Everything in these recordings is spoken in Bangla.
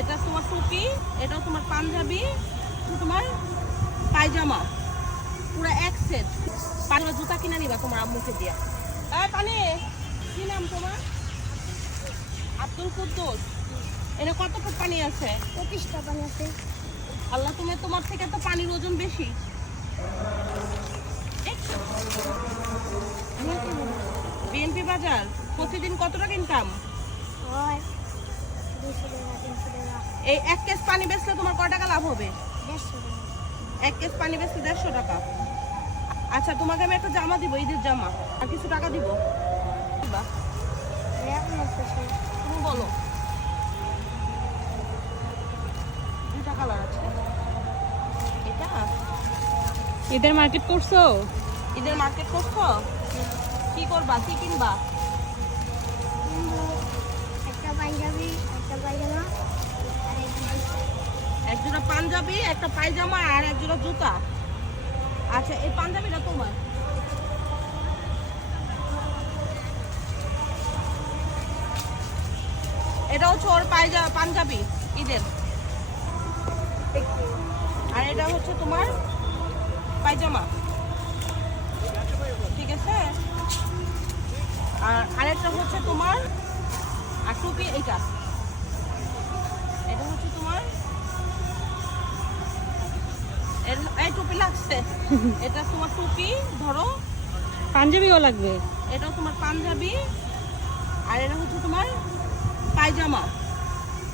এটা তোমার টুপি, এটা তোমার পাঞ্জাবি, তোমার পায়জামা, পুরো এক সেট। পানি জুতা কিনে নিবা তোমার আম্মুকে দিয়া। পানি কি নাম তোমার? আব্দুল কুদ্দুস। এটা কতটুকু পানি আছে? 25টা পানি আছে। আল্লাহ, তুমি তোমার থেকে তো পানির ওজন বেশি। বিএনপি বাজার প্রতিদিন কত টাকা ইনকাম? হয় 200 টাকা 300 টাকা। এই 1 কেস পানি বেচলে তোমার কয় টাকা লাভ হবে? 150 টাকা। 1 কেস পানি বেচলে 150 টাকা। আচ্ছা, তোমাকে আমি একটা জামা দিব, ঈদের জামা, আর কিছু টাকা দিব। দিবা? তুমি বলো। 2টা কালার আছে। এটা ঈদের মার্কেট করছো? ঈদের মার্কেট করছো? কি করবা, কি কিনবা? একটা পাঞ্জাবি, একটা পায়জামা, আর এক জোড়া পাঞ্জাবি, একটা পায়জামা, আর এক জোড়া জুতা। আচ্ছা, এই পাঞ্জাবিটা তোমার। এটা হচ্ছে ওর পাঞ্জাবি ঈদের, আর এটা হচ্ছে তোমার পায়জামা, ঠিক আছে? আর আরেকটা হচ্ছে তোমার আর টুপি। এটা হচ্ছে তোমার, এই টুপি লাগছে। এটা তোমার টুপি, ধরো। পাঞ্জাবিও লাগবে। এটাও তোমার পাঞ্জাবি, আর এটা হচ্ছে তোমার পায়জামা,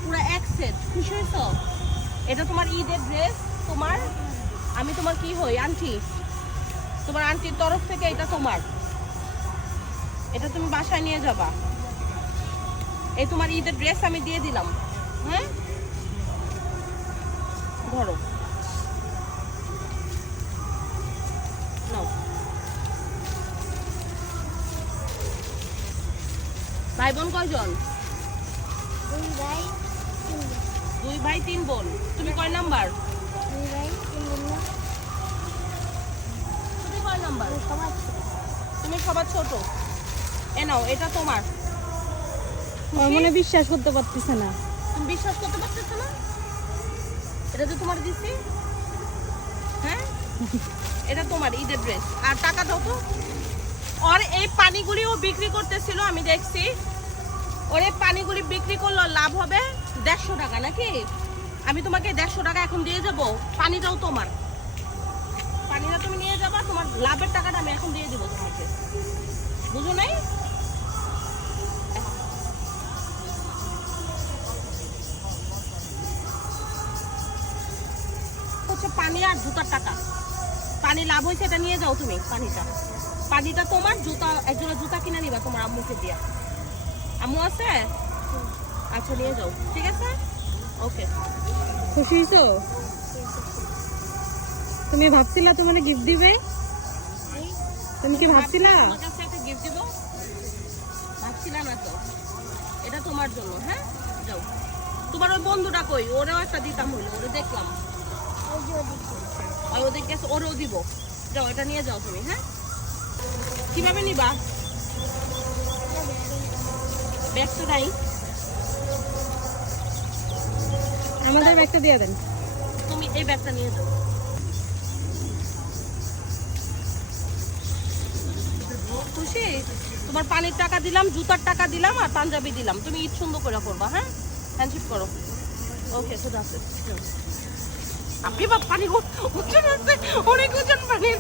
পুরো এক সেট। খুশি হয়েছ? এটা তোমার ঈদের ড্রেস। তোমার, আমি তোমার কি হই? আন্টি। তোমার আন্টির তরফ থেকে এটা তোমার। এটা তুমি বাসায় নিয়ে যাবা। এই তোমার ঈদের ড্রেস আমি দিয়ে দিলাম। হ্যাঁ, ধরো, নাও। ভাই বোন কয়জন? 2 ভাই 3 বোন। 2 ভাই 3 বোন। তুমি কয় নাম্বার? 2 ভাই 3 বোন না? তুমি কয় নাম্বার? সবার ছোট। তুমি সবার ছোট। এ নাও, এটা তোমার। ওর মনে বিশ্বাস করতে পারতেছে না। তুমি বিশ্বাস করতে পারতেছো না? এটা তো তোমার দিছি। হ্যাঁ, এটা তোমার ঈদের ড্রেস। আর টাকা দাও তো। আর এই পানিগুলিও বিক্রি করতেছিল, আমি দেখছি। ওর এই পানিগুলি বিক্রি করলে লাভ হবে 150 টাকা, নাকি? আমি তোমাকে 150 টাকা এখন দিয়ে যাব। পানিটাও তোমার। পানিটা তুমি নিয়ে যাবা, তোমার লাভের টাকাটা আমি এখন দিয়ে দেবো তোমাকে। বুঝো নাই? হচ্ছে পানি আর জুতার টাকা। পানি লাভ হয়েছে, এটা নিয়ে যাও তুমি। পানিটা তোমার। জুতা, একজোড়া জুতা কিনে নিবা তোমার আম্মুকে দিয়া। আম্মু আছে? আচ্ছা, নিয়ে যাও, ঠিক আছে? ওকে। খুশি হয়েছো? তুমি ভাবছিলা তোমার গিফট দিবে? তুমি কি ভাবছিলা? তোমার কাছে একটা গিফট দিব? ভাবছিলা না তো। এটা তোমার জন্য। হ্যাঁ, যাও। তোমার ওই বন্ধুটা কই? ওরেও একটা দিতাম হইলো, ওরে দেখলাম। ওই যে ওদিকে। আর ওদের কাছে ওরেও দিব। যাও, এটা নিয়ে যাও তুমি। হ্যাঁ, কিভাবে নিবা? ব্যাগ তো নাই। আমাদের ব্যাগটা দিয়ে দেন। তুমি এই ব্যাগটা নিয়ে যাও। খুশি? তোমার পানির টাকা দিলাম, জুতার টাকা দিলাম, আর পাঞ্জাবি দিলাম। তুমি ঈদ সুন্দর করে করবা। হ্যাঁ, হ্যান্ডশেক করো। ওকে, খুদা হাফেজ। আপনি বাপ, পানি ওজন আছে, অনেক ওজন পানির।